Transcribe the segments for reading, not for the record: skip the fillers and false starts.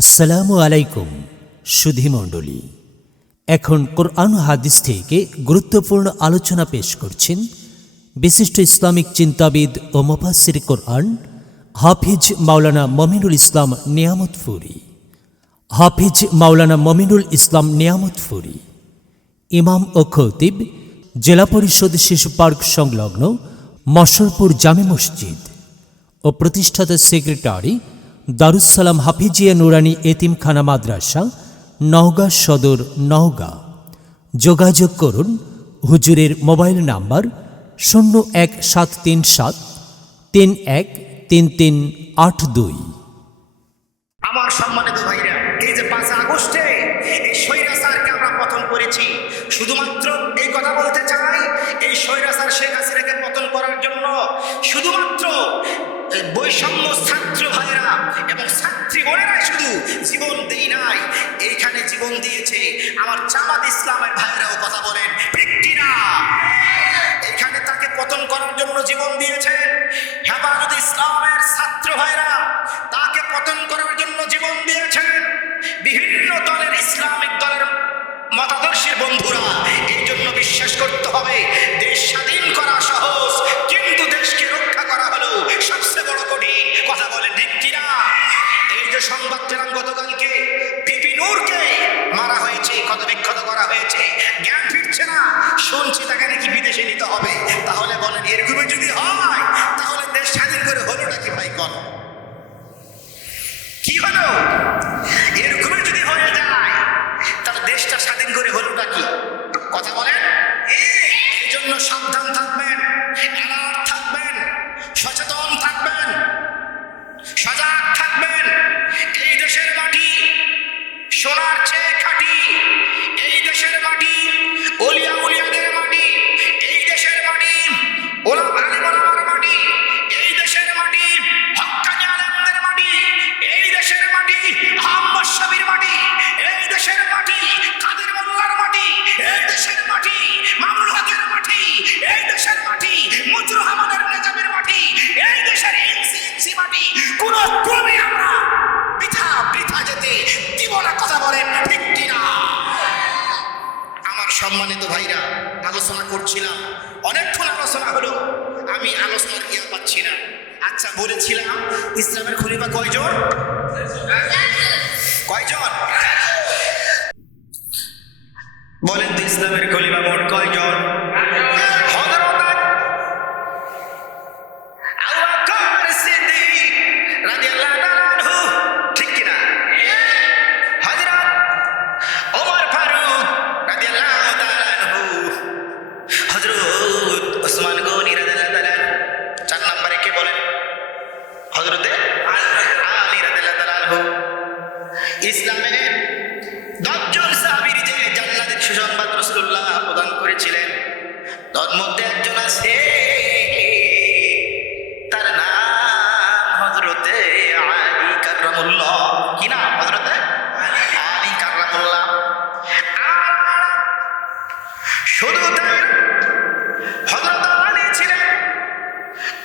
আসসালামু আলাইকুম সুধীমণ্ডলী। এখন কোরআন হাদিস থেকে গুরুত্বপূর্ণ আলোচনা পেশ করছেন বিশিষ্ট ইসলামিক চিন্তাবিদ ও মুফাসসির কোরআন হাফিজ মাওলানা মমিনুল ইসলাম নিয়ামতপুরী। হাফিজ মাওলানা মমিনুল ইসলাম নিয়ামতপুরী ইমাম ও খতিব, জেলা পরিষদ শিশু পার্ক সংলগ্ন মশরপুর জামে মসজিদ ও প্রতিষ্ঠাতা সেক্রেটারি দারুস সালাম হাফিজিয়া নুরানী এতিমখানা মাদ্রাসা, নওগাঁ সদর, নওগাঁ। যোগাযোগ করুন হুজুরের মোবাইল নাম্বার 01737313382। আমার সম্মানিত ভাইরা, এই যে 5 আগস্টে এই স্বৈরাচারকে আমরা পতন করেছি, শুধুমাত্র এই কথা বলতে চাই, এই স্বৈরাচার শেখ হাসিনাকে পতন করার জন্য শুধুমাত্র বৈষম্য ছাত্র ভাইরা এবং ছাত্রী বোনেরাই শুধু জীবন দেই নাই, এইখানে জীবন দিয়েছে আমার জামাত ইসলামের ভাইরাও। কথা বলেন ঠিক কিনা? এখানে তাকে পতন করার জন্য জীবন দিয়েছেন হেফাজত ইসলামের ছাত্র ভাইরা, তাকে পতন করার জন্য জীবন দিয়েছেন বিভিন্ন দলের ইসলামিক দলের মতাদর্শের বন্ধুরা। এই জন্য বিশ্বাস করতে হবে দেশ স্বাধীন করা সহজ, কিন্তু দেশকে রক্ষা করা হলো সবচেয়ে বড় কঠিন। কথা বলেন ঠিক কিনা? এই যে সংবাদ পেলাম গতকালকে বিপি নূরকে মারা হয়েছে, ক্ষতবিক্ষত করা হয়েছে, জ্ঞান ফিরছে না, শুনছি তাকে নাকি বিদেশে নিতে হবে। তাহলে বলেন এরকমই যদি হয় তাহলে দেশ স্বাধীন করে হলোটা কি ভাই? কন কি হলো? এরকমই যদি হয়ে যায় তাহলে দেশটা স্বাধীন করে হলোটা কি? কথা বলেন। এই জন্য সাবধান থাকবেন, অ্যালার্ট থাকবেন, সচেতন থাকবেন, সজাগ থাকবেন। এই দেশের মাটি সোনার চেয়ে খাঁটি, এই দেশের মাটি ওলিয়া উলিয়াদের মাটি, এই দেশের মাটি ওলামা আলিমার মাটি, এই দেশের মাটি হক্কানি আলেমদের মাটি, এই দেশের মাটি আহমদ শফির মাটি, এই দেশের মাটি কাদের মোল্লার মাটি, এই দেশের মাটি মামুনুল হকের মাটি, এই দেশের মাটি মুজরুল রহমানের নেজামের মাটি, এই দেশের এনসি মাটি। কোন ক্রমে আমরা বৃথা যেতে দিব না। কথা বলেন ঠিক কিনা? আমার সম্মানিত ভাইরা, আলোচনা করছিলাম, অনেকক্ষণ আলোচনা হলো, আমি আলোচনার ইয়া পাচ্ছি না। আচ্ছা, বলেছিলাম ইসলামের খলিফা কয়জন? কয়জন বলেন তো? ইসলামের খলিফা মোট কয়জন? ইসলামের 10 জন সাহাবীর যে জান্নাতের সুসংবাদ রাসূলুল্লাহ প্রদান করেছিলেন, তার মধ্যে একজন আছে, তার নাম হযরতে আলী কাররামুল্লাহ। কি নাম? হযরতে আলী কাররামুল্লাহ। শুধু তাই, হযরত আলী ছিলেন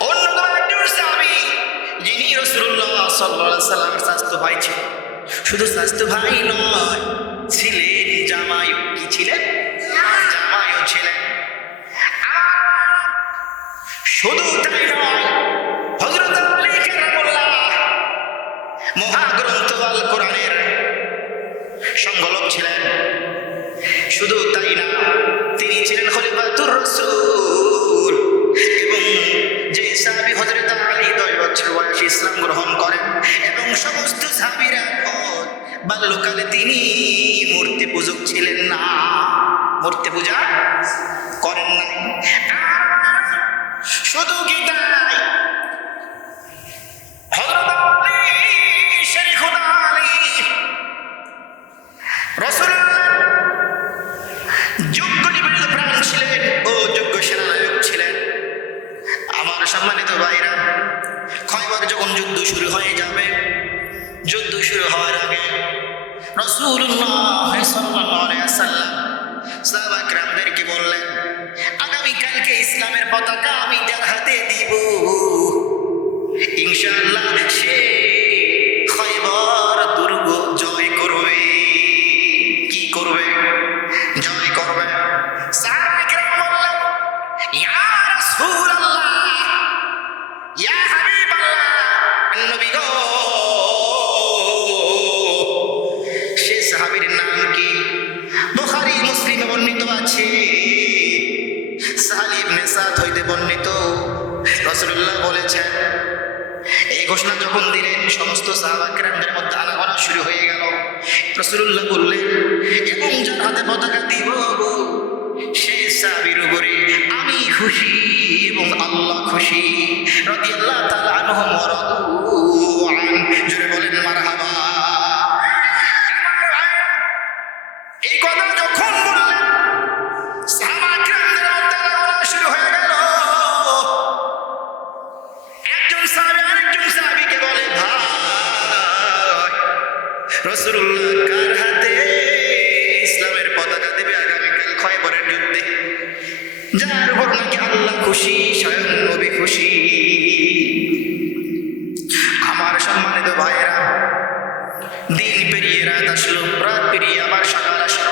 অন্যতম একজন সাহাবী যিনি রাসূলুল্লাহ সাল্লাল্লাহু আলাইহি ওয়াসাল্লামের স্বাস্থ্য ভাই ছিলেন। শুধু স্বাস্থ্য ভাই নয়, ছিলেন জামাইও। কি ছিলেন? জামাইও ছিলেন। শুধু তাই নয়, হযরত আলী কাররামুল্লাহ মহাগ্রন্থ আল কোরআনের সংকলক ছিলেন। শুধু তাই না, তিনি ছিলেন খলিফাতুর রাসূল। এবং যে সাহাবী হযরত আলী 10 বছর বয়সে ইসলাম গ্রহণ করেন এবং সমস্ত সাহাবীরা বাল্যকালে তিনি মূর্তি পূজক ছিলেন না, মূর্তি পূজা করেন নাই। শুধু কি তাই, হযরত আলী শরীফুল আলী রাসূলুল্লাহ যোগ্য নিবেদিত প্রাণ ছিলেন ও যোগ্য সেনানায়ক ছিলেন। আমার সম্মানিত ভাইরা, খয়বর যখন যুদ্ধ শুরু হয়ে যাবে, যুদ্ধ শুরু হওয়ার আগে রাসূলুল্লাহ সাল্লাল্লাহু আলাইহি ওয়াসাল্লাম সাহাবা কিরামদেরকে বললেন, আগামী কালকে ইসলামের পতাকা আমি যার হাতে দিব, ইনশাআল্লাহ সে খয়বর দুর্গ শুরু হয়ে গেল। রাসূলুল্লাহ বললেন, এবং যার হাতে পতাকা দিব সে সাহাবীর উপরে আমি খুশি এবং আল্লাহ খুশি। রাদিয়াল্লাহু তাআলা আনহুম ওয়া রাদু আন। জোরে বলেন মারহাবা। এই কথা যখন বললেন সাহাবা কিরামদের মধ্যে আলোচনা শুরু হয়ে গেল। একজন সাহাবী আরেকজন সাহাবীকে বলে, ভাই রাসূলুল্লাহ কার হাতে ইসলামের পতাকা দেবে আগামীকাল খয়বরের যুদ্ধে, যার উপর নাকি আল্লাহ খুশি, স্বয়ং নবী খুশি। আমার সম্মানিত ভাইয়েরা, দিন পেরিয়ে রাত আসলো, রাত পেরিয়ে আবার সকাল আসলো।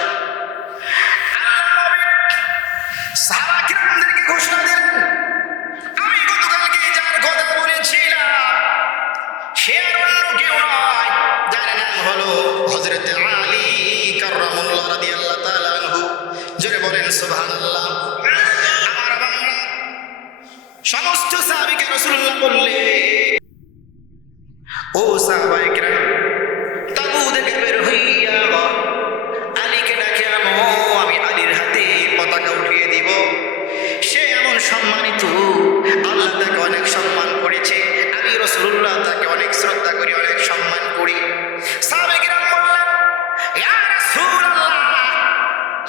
সাহাবা কিরামদেরকে ঘোষণা দিলেন, আমি গতকালকে যার কথা বলেছিলাম সে আর অন্য কেউ নয়, যার নাম হলো হযরত আলী কাররামাল্লাহু রাদিয়াল্লাহু তাআলা আনহু। জোরে বলেন সুবহানাল্লাহ। আমার বাংলা সমস্ত সাহাবীকে রাসূলুল্লাহ বললেন, ও সাহাবায়ে কেরাম, তাবু থেকে বের হইয়া আলীকে ডাকে আনো, আমি আলীর হাতে পতাকা উঠিয়ে দিব। সে এমন সম্মানিত, আল্লাহ তাকে অনেক সম্মান করেছে, আমি রাসূলুল্লাহ তাকে অনেক শ্রদ্ধা করি, অনেক সম্মান করি। সাহাবায়ে কেরাম বললেন, ইয়া রাসূলুল্লাহ,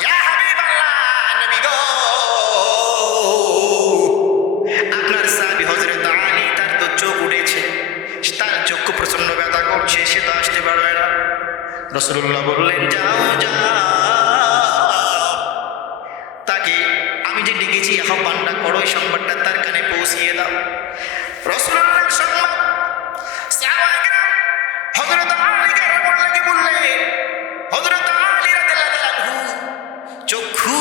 ইয়া হাবিবাল্লাহ, নবী গো, আপনার সাহাবী হযরত আলী, তার তো চোখ উঠেছে, তার চক্ষু প্রচন্ড ব্যথা করছে, সে তো আসতে পারবে না। রাসূলুল্লাহ বললেন, যাও যাও, তাকে আমি যে ডেকেছি আহ্বানটা করো, এই সংবাদটা তার কানে পৌঁছিয়ে দাও। রাসূলুল্লাহর সংবাদ সাহাবায়ে কেরাম হযরত আলীকে বললেন, হযরত আলী রাদিয়াল্লাহু আনহু চক্ষু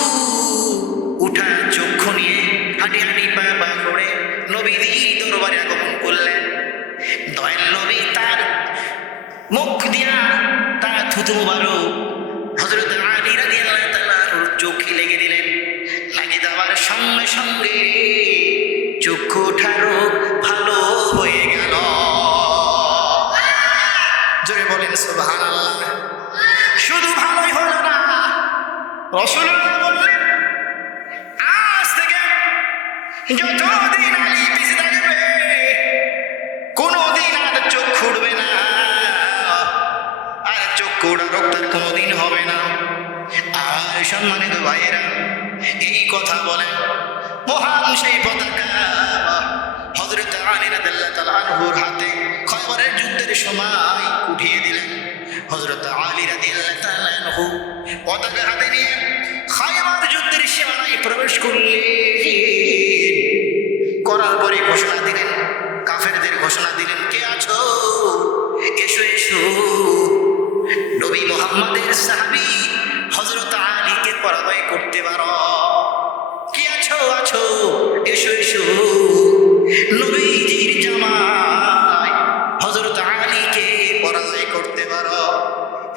উঠা চক্ষু নিয়ে হাঁটি হাঁটি পা পা করে নবীজির দরবারে আগমন করলেন। দয়াল নবী তার মুখ দিয়া তার থুতু মুবারক হযরত আলী রাদিয়াল্লাহু তাআলা চোখে লেগে দিলেন। লাগে দেওয়ার সঙ্গে সঙ্গে চক্ষু ওঠারও ভালো হয়ে গেল। জোরে বলেন সুবহানাল্লাহ। শুধু ভালোই হলো না, রাসূলুল্লাহ বললেন, আজ থেকে যতদিন আলী বেঁচে থাকবে কোনদিন আর চক্ষু উঠবে না, আর চক্ষু ওঠা রোগ তার কোনদিন হবে না। আর সম্মানিত ভাইয়েরা, এই কথা বলেন মহান সেই পতাকা হযরত আলী রাদিয়াল্লাহু তাআলা আনহুর হাতে খয়বরের যুদ্ধের সময় উঠিয়ে দিলেন। হযরত আলী রাদিয়াল্লাহু তাআলা আনহু পতাকা হাতে নিয়ে খয়বর যুদ্ধের সীমানায় প্রবেশ করলেন। করার পরে ঘোষণা দিলেন, কাফেরদের ঘোষণা দিলেন, কে আছো এসো এসো, নবী মুহাম্মদের সাহাবী হযরত আলীকে পরাজয় করতে পারো। কে আছো আছো এসো এসো, নবীজির জামাই হযরত আলীকে পরাজয় করতে পারো।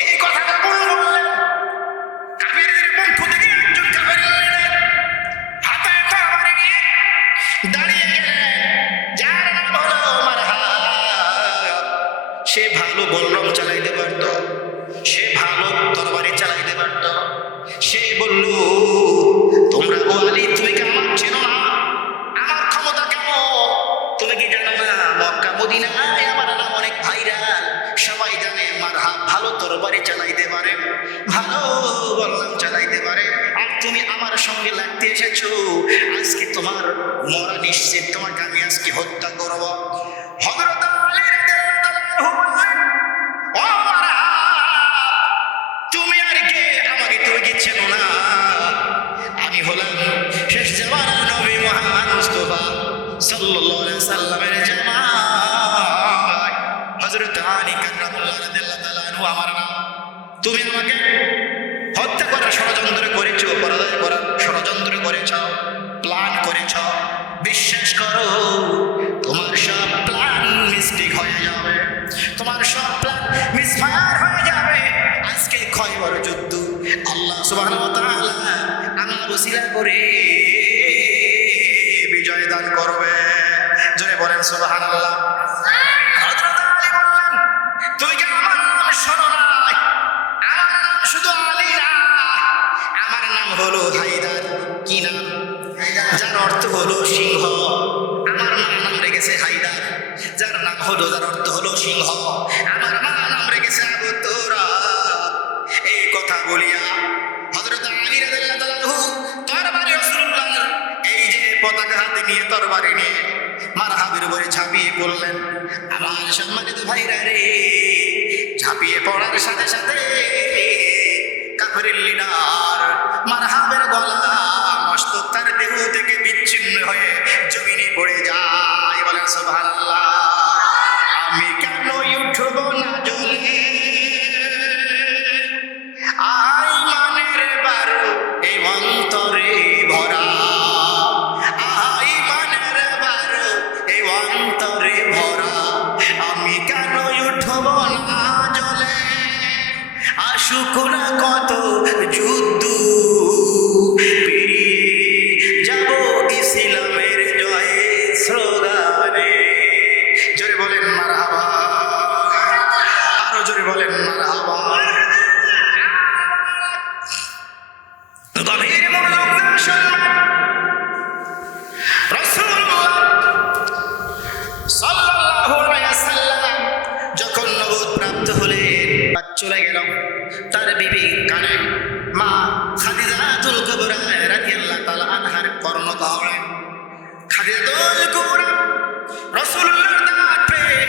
এই কথাটা বললেন, কাফেরদের পক্ষ থেকে একজন কাফের হাতে তরবারি নিয়ে দাঁড়িয়ে গেলেন, যার নাম হলো মারহাব। সে ভালো বলরাম চালাইতে পারত, সে ভালো তরবারি চালাইতে পারত। সে বলল, তোমরা ও আলী, তুমি কি আমার চেনো না? আমার ক্ষমতা কেমন তুমি কি জানো না? মক্কা মদিনায় আমার নাম অনেক ভাইরাল, সবাই জানে মারহাব ভালো তরবারি চালাইতে পারে, ভালো বলরাম চালাইতে পারে। আর তুমি আমার সঙ্গে লাগতে এসেছো, আজকে তোমার মরা নিশ্চিত, তোমাকে আমি আজকে হত্যা করব। হযরত আলী রাদিয়াল্লাহু তাআলা আনহু বললেন, ও মারহাব, তুমি আর কে? আমাকে তুমি কি চেনো না? আমি হলাম শেষ জামানার নবী মুহাম্মদ মুস্তাফা সাল্লাল্লাহু আলাইহি সাল্লামের জামাই হযরত আলী কাররামাল্লাহু রাদিয়াল্লাহু তাআলা আনহু আমার নাম। তুমি আমাকে হত্যা করার ষড়যন্ত্র করেছো, পরাজয় করার ষড়যন্ত্র করেছ, প্ল্যান করেছ। বিশ্বাস করো, তোমার সব প্ল্যান মিস্টেক হয়ে যাবে, তোমার সব প্ল্যান মিসফায়ার হয়ে যাবে। আজকে খয়বর যুদ্ধ আল্লাহ সুবহানাহু ওয়া তাআলা আমার ওসিলা করে বিজয় দান করবে। জোরে বলেন সুবহানাল্লাহ। হযরত আলী বললেন, তুমি কি আমার নাম শোনো মাবুদ যার অর্থ হলো সিংহ, আমার মা নাম রেখেছে আবু তুরাব। এই কথা বলিয়া হযরত আলী রাদিয়াল্লাহু তাআলা আনহু তরবারি রাসূলুল্লাহর এই যে পতাকা হাতে নিয়ে তরবারি নিয়ে মারহাবের উপরে ঝাঁপিয়ে পড়লেন। আমার সম্মানিত ভাইরা রে, ঝাঁপিয়ে পড়ার সাথে সাথে কাফেরের লিডার মারহাবের গলা মস্তক তার দেহ থেকে বিচ্ছিন্ন হয়ে জমিনে পড়ে যায়। বলেন সুবহানাল্লাহ। আমি কেন উঠব না জ্বলে, আইমানের বারো এই অন্তরে ভরা, আইমানের বারো এই অন্তরে ভরা, আমি কেন উঠব না জ্বলে, আসুক না কত যুদ্ধ পেরিয়ে যাব ইসলামের জয় স্লোগানে। জোরে বলেন মারহাবা, আরো জোরে বলেন মারহাবা। গভীর মনোযোগ শুনবেন। রাসূলুল্লাহ সাল্লাল্লাহু আলাইহি ওয়াসাল্লাম যখন নবুয়ত প্রাপ্ত হলেন, চলে গেল তার বিবি কানে মা খাদিজাতুল কুবরা রাদিয়াল্লাহু তাআলা আনহার কর্ণধার। খাদিজাতুল কুবরা রাসূলুল্লাহর দাওয়াত পেয়ে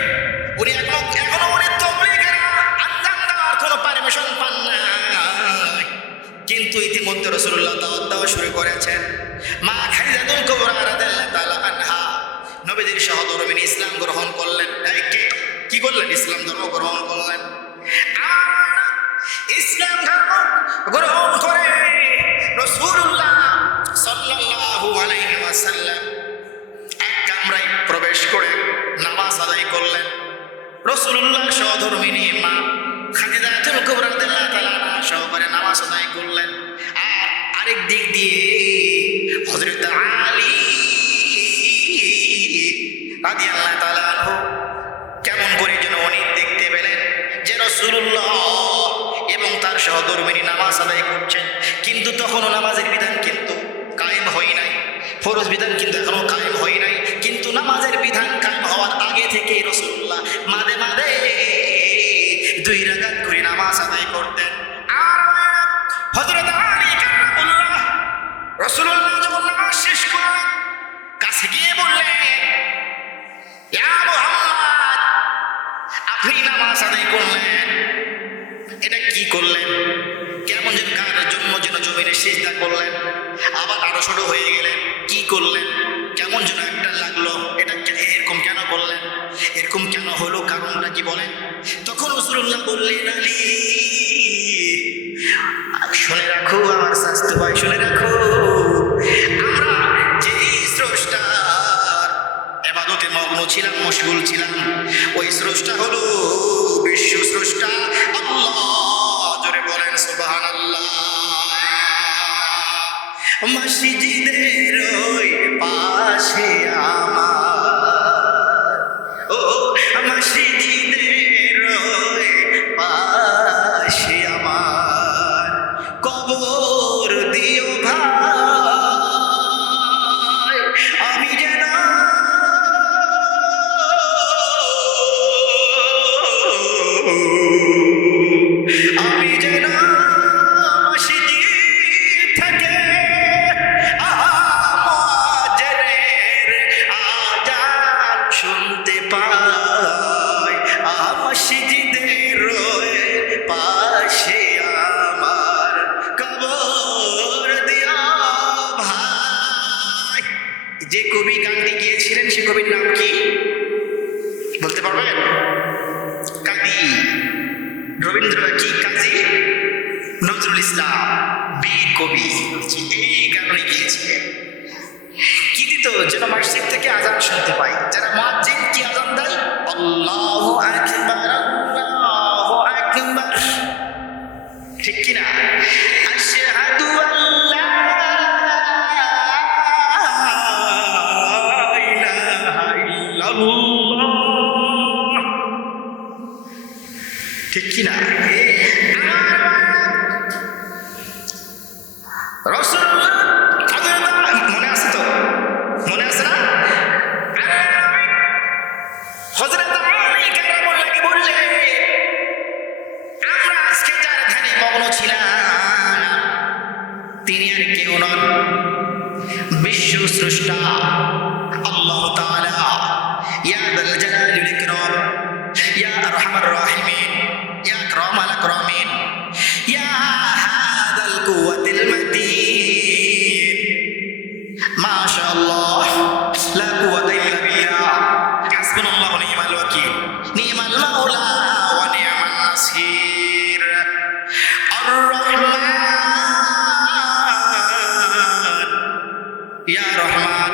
উনি এখনো উনি তাবলীগের আঞ্জাম দেওয়ার কোনো পারমিশন পান না, কিন্তু ইতিমধ্যে রাসূলুল্লাহ দাওয়াত দেওয়া শুরু করেছেন। মা খাদিজাতুল কুবরা রাদিয়াল্লাহু তাআলা আনহা নবীজির সহধর্মিণী ইসলাম গ্রহণ করলেন। কি করলেন? ইসলাম ধর্ম গ্রহণ করলেন। ইসলাম ধর্ম গ্রহণ করে রাসূলুল্লাহ সাল্লাল্লাহু আলাইহি ওয়াসাল্লাম এক কামরায় প্রবেশ করে নামাজ আদায় করলেন। রাসূলুল্লাহ সহধর্মিণী মা খাদিজাতুল কুবরা রাদিয়াল্লাহু তাআলা আনহা সহকারে নামাজ আদায় করলেন। আর আরেক দিক দিয়ে হযরত আলী রাদিয়াল্লাহু তাআলা আনহু কেমন করে যেন উনি দেখতে পেলেন যে রাসূলুল্লাহ এবং তার সহধর্মিণী নামাজ আদায় করছেন, কিন্তু তখনও নামাজের বিধান কিন্তু কায়েম হয় নাই, ফরজ বিধান কিন্তু এখনো কায়েম হয় নাই। কিন্তু নামাজের বিধান কায়েম হওয়ার আগে থেকে রাসূলুল্লাহ মাঝে মাঝে 2 রাকাত করে নামাজ আদায় করতেন। আর হযরত আলী কারামাল্লাহ রাসূলুল্লাহ যখন নামাজ শেষ করলেন, কাছে গিয়ে বললেন, ইয়া মুহাম্মদ, আপনি নামাজ আদায় করলেন, এটা কি করলেন? কেমন যেন কার জন্য যেন জমিনে সিজদা করলেন, আবার আরো ছোট হয়ে গেলেন, কি করলেন? কেমন যেন একটা লাগলো, এটা এরকম কেন করলেন? এরকম কেন হলো? কারণটা কি বলেন? তখন রাসূলুল্লাহ বললেন, আলী শুনে রাখো আমার শাস্তি ভাই, শুনে রাখো, আমরা যেই স্রষ্টার ইবাদতে মগ্ন ছিলাম, মশগুল ছিলাম, ওই স্রষ্টা হলো বিশ্ব স্রষ্টা আল্লাহ। জোরে বলেন সুবহানাল্লাহ। মসজিদের ওই পাশে আমার, ও মসজিদের ওই পাশে আমার কবর দিও ভাই, আমি যেন মসজিদ থেকে মুয়াজ্জিনের আযান শুনতে পাই, মসজিদের পাশে আমার কবর দিও ভাই। যে কবি গানটি গিয়েছিলেন সে কবির নাম কি বলতে পারবেন? কাজী রবীন্দ্র কি কাজী নজরুল ইসলাম বীর কবি এই কারণে গিয়েছিলেন। কি দিত? যেন মসজিদ থেকে আযান শুনতে পাই। যারা মুয়াজ্জিন কি আযান দেয়? আল্লাহু আকবার, আল্লাহু আকবার, ঠিক কি না? আশহাদু আল্লা ইলাহা ইল্লাল্লাহ, ঠিক কি না? রাসূলুল্লাহ মনে আছে তো? মনে আছে না? হযরত কখনো ছিলাম না। তিনি আর কেউ নন, বিশ্ব স্রষ্টা আল্লাহ তাআলা, ইয়া যাল জালালি ওয়াল ইকরাম, ইয়া আরহামার রাহিমিন, ইয়া আকরামাল আকরামিন, ইয়া হাযাল কুওয়াতিল মাতিন। মাশাআল্লাহ, লা কুওয়াতা ইল্লা বিল্লাহ, হাসবুনাল্লাহু ওয়া নি'মাল ওয়াকিল, নি'মাল মাওলা ওয়া নি'মান নাসির। আর রহমান, ইয়া রহমান,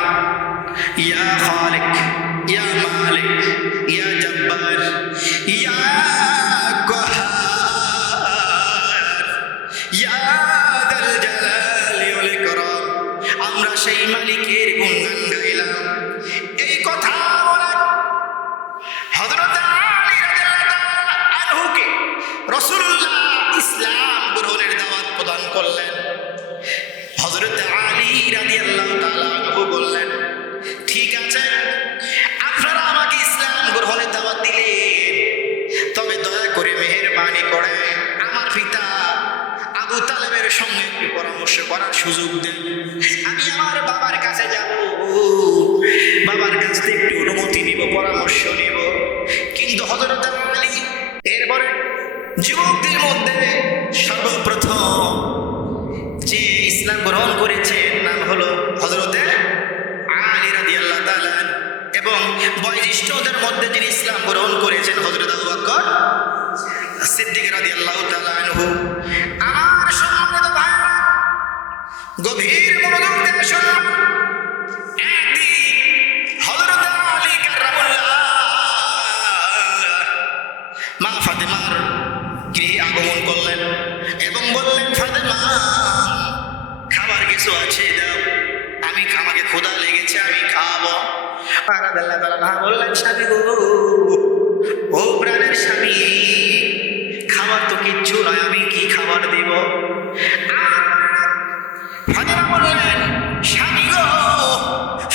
ইয়া খালিক, ইয়া মালিক, ইয়া জব্বার, ইয়া কাহার, ইয়া যাল জালালি ওয়াল ইকরাম। আমরা সেই মালিকের গুণগান গাইলাম। এই কথা বলে হযরত আলী রাদিয়াল্লাহু তাআলা আনহুকে রাসূলুল্লাহ ইসলাম গ্রহণের দাওয়াত প্রদান করলেন। হযরত আলী রাদিয়াল্লাহু তাআলা আনহু বললেন, ঠিক আছে, আপনারা আমাকে ইসলাম গ্রহণের দাওয়াত দিলেন, তবে দয়া করে মেহেরবানি করে আমার পিতা আবু তালেবের সঙ্গে একটু পরামর্শ করার সুযোগ দেন। আমি আমার বাবার কাছে যাব, বাবার কাছ থেকে একটু অনুমতি নিব, পরামর্শ নিব। কিন্তু হযরত আলী এরপরে যুবকদের মধ্যে সর্বপ্রথম যে ইসলাম গ্রহণ করেছেন নাম হলো হযরতে আলী রাদিয়াল্লাহু তাআলা, এবং বয়োজ্যেষ্ঠদের মধ্যে যিনি ইসলাম গ্রহণ করেছেন হযরত আবু বকর সিদ্দিক রাদিয়াল্লাহু তাআলা আনহু। আমার সম্মানিত ভাইরা, গভীর মনোযোগ দিয়ে শুনুন। একদিন হযরত আলী কাররামাল্লাহ মা ফাতেমার গৃহে আগমন করলেন এবং বললেন, ফাতেমা, খাবার কিছু আছে দাও, আমাকে ক্ষুধা লেগেছে, আমি খাবো। রাদিয়াল্লাহু তাআলা বললেন, স্বামী গো, ও প্রাণের স্বামী, খাবার তো কিচ্ছু নয়, আমি কি খাবার দিব? ফাতেমা বললেন, স্বামী গো,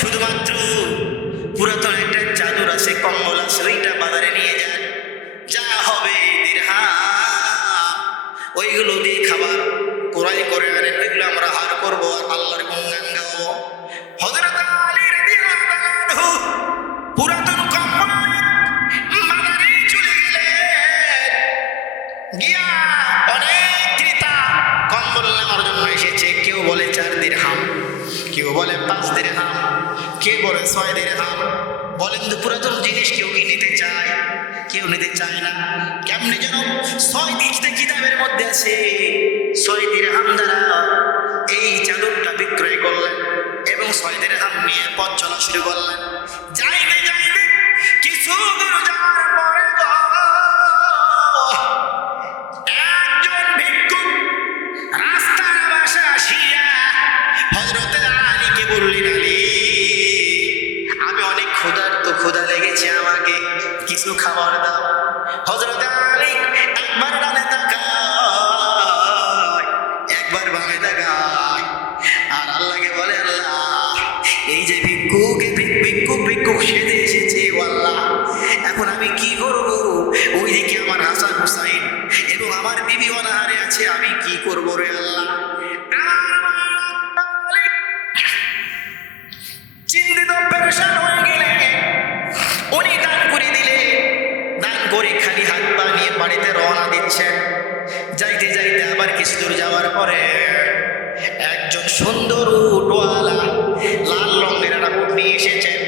শুধুমাত্র পুরাতন একটা চাদর আছে, কম্বল আছে, ওইটা বাজারে নিয়ে যান, যা হবে দিরহাম, ওইগুলো দিয়ে খাবার ক্রয় করে আনেন, ওইগুলো আমরা আহার করবো আর আল্লাহর গুণগান গাবো। হযরত আলী রাদিয়াল্লাহু তাআলা আনহু পুরাতন কম্বল বাজারে চলে গেলেন। গিয়া অনেক ক্রেতা কম্বল নেওয়ার জন্য এসেছে। কেউ বলে 4 দিরহাম, কেউ বলে 5 দিরহাম, কেউ বলে 6 দিরহাম। বলেন তো, পুরাতন জিনিস কেউ কি নিতে চায়? কেউ নিতে চায় না। কেমনে যেন 6 দিকতে কিতাবের মধ্যে আছে 6 দিরহাম দ্বারা এই চাদরটা বিক্রয় করলেন এবং 6 দিরহাম নিয়ে পথ চলা শুরু করলেন। যাইতে যাইতে কিছু দূর যাওয়ার পরে একজন ভিক্ষুক রাস্তার পাশে আসিয়া হযরত আলীকে বললেন, আলী, আমি অনেক ক্ষুধার্ত, ক্ষুধা লেগেছে, আমাকে কিছু খাবার দাও। হযরত আলী একবার ডানে তাকায়, একবার বামে তাকায়, আর আল্লাহকে বলে, আল্লাহ, এই যে ভিক্ষুক সেজে এসেছে, ও আল্লাহ, এখন আমি কি করব? ওইদিকে আমার হাসান হুসাইন এবং আমার বিবি অনাহারে আছে, আমি কি করব রে আল্লাহ? চিন্তিত পেরেশান হয়ে গেলে উনি দান করে দিলে, দান করে খালি হাত পা নিয়ে বাড়িতে রওনা দিচ্ছেন। যাইতে যাইতে আবার কিছু দূর যাওয়ার পরে একজন সুন্দর উটওয়ালা লাল রঙের একটা উট নিয়ে এসেছেন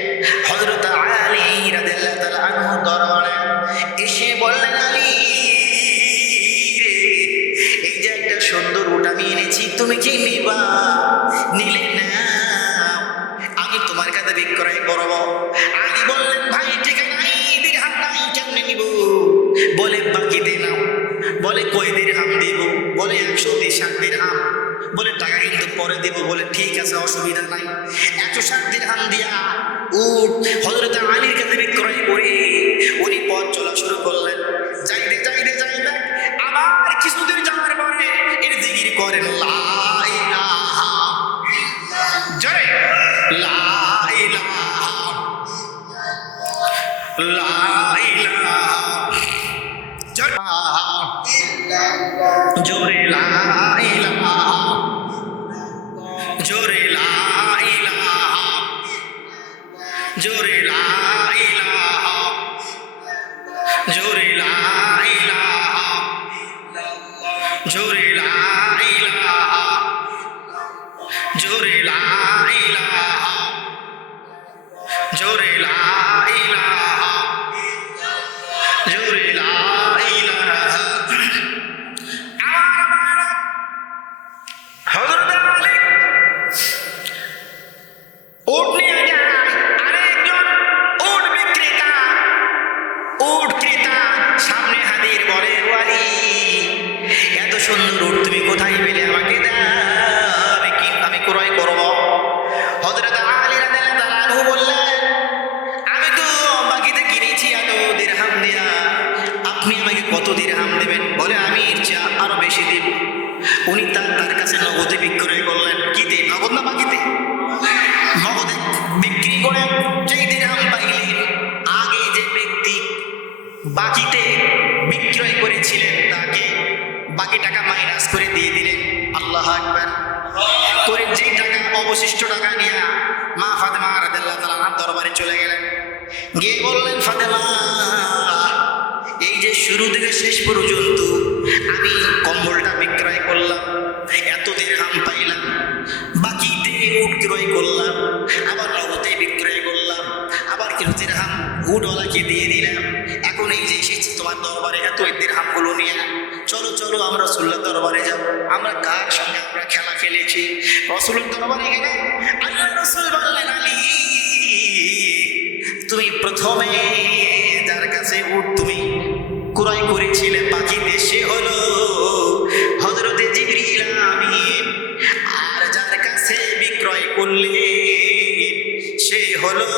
হযরত আলী রাদিয়াল্লাহু তাআলা আনহু দরবারে। এসে বললেন, আলী রে, এই যে একটা সুন্দর উট আমি এনেছি, তুমি কি নিবা? নিলে নাও, আমি তোমার কাছে বিক্রয় করব। আলী বললেন, ভাই, ঠিকানা নাই, দিরহাম নাই, কেমনে নিব? বলে, বাকিতে নাও। বলে, কয় দিরহাম দিব? বলে, 160 দিরহাম। বলে, টাকা কিন্তু পরে দিব। বলে, ঠিক আছে, অসুবিধা নাই। 160 দিরহাম দিয়া উট হযরত আলীর কাছে বিক্রয় করে উনি পথ চলা শুরু করলেন। যাইতে যাইতে যাইতে আবার কিছুদিন যাওয়ার পরে এর জিকির করেন, লা ইলাহা ইল্লাল্লাহ, জয় লা ইলাহা লা ইলাহা জয় জোরে লা ইলাহা, জোরে লা ইলাহা, জোরে লা ইলাহা, জোরে লা ইলাহা, জোরে লা ইলাহা, জোরে লা ইলাহা, জোরে লা ইলাহা, জোরে লা ইলাহা। হযরত আলী উট নিয়ে যায়, আরেকজন উট বিক্রেতা, উট ক্রেতা সামনে হাজির, বলে ও আলী, এত সুন্দর উট তুমি কোথায় পেলে, আমাকে দাও, আমি ক্রয় করব। হযরত আলী রাদিয়াল্লাহু তাআলা আনহু বললেন, আমি তো বাকিতে কিনেছি এত দিরহাম দিয়া, আপনি আমাকে কত দিরহাম দেবেন? বলে আমি আরো বেশি দেব। উনি তার কাছে নগদে বিক্রয় করলেন। কি দে, নগদ না বাকিতে? নগদে বিক্রি করে যেই দিরহাম পাইলেন, আগে যে ব্যক্তি বাকিতে বিক্রয় করেছিলেন তাকে বাকি টাকা মাইনাস করে দিয়ে দিলেন। আল্লাহু আকবার। করে যে টাকা, অবশিষ্ট টাকা নিয়ে মা ফাতেমা রাদিয়াল্লাহু তাআলা আনহার দরবারে চলে গেলেন। গিয়ে বললেন, ফাতেমা, এই যে শুরু থেকে শেষ পর্যন্ত আমি কম্বলটা বিক্রয় করলাম, এত দিরহাম পাইলাম, বাকিতে উট ক্রয় করলাম, আবার নগদে বিক্রয় করলাম, আবার কিছু দিরহাম উটওয়ালাকে দিয়ে দিলাম, এখন এই যে এসেছি তোমার দরবারে এত দিরহামগুলো নিয়ে, চলো চলো আমরা রাসূলুল্লাহর দরবারে যাব। আমরা কার সঙ্গে আমরা খেলা খেলেছি? রাসূলের দরবারে গেলে আল্লাহ রাসূল বললেন, আলী, তুমি প্রথমে যার কাছে উট তুমি ক্রয় করেছিলে বাকিতে, সে হলো হযরতে জিবরিল আমিন, আর যার কাছে বিক্রয় করলে সে হলো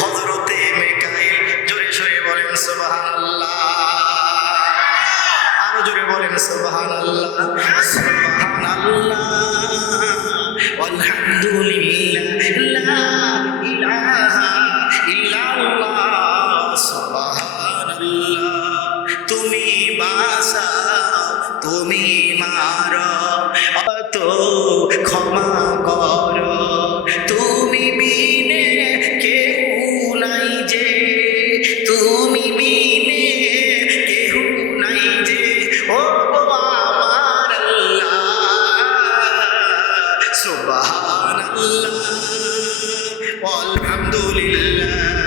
হযরতে মিকাইল। জোরে সরে বলেন সুবহানাল্লাহ, আরো জোরে বলেন সুবহানাল্লাহ, সুবহানাল্লাহ ওয়ালহামদুলিল্লাহ, লা ইলাহা ইল্লাল্লাহ, সুবহানাল্লাহ। তুমি বাঁচাও, তুমি মারো, অত ক্ষমা করো, তুমি বিনে কেউ নাই যে, তুমি বিনে কেউ নাই যে, ও গো আমার আল্লাহ, সুবহানাল্লাহ ওয়ালহামদুলিল্লাহ।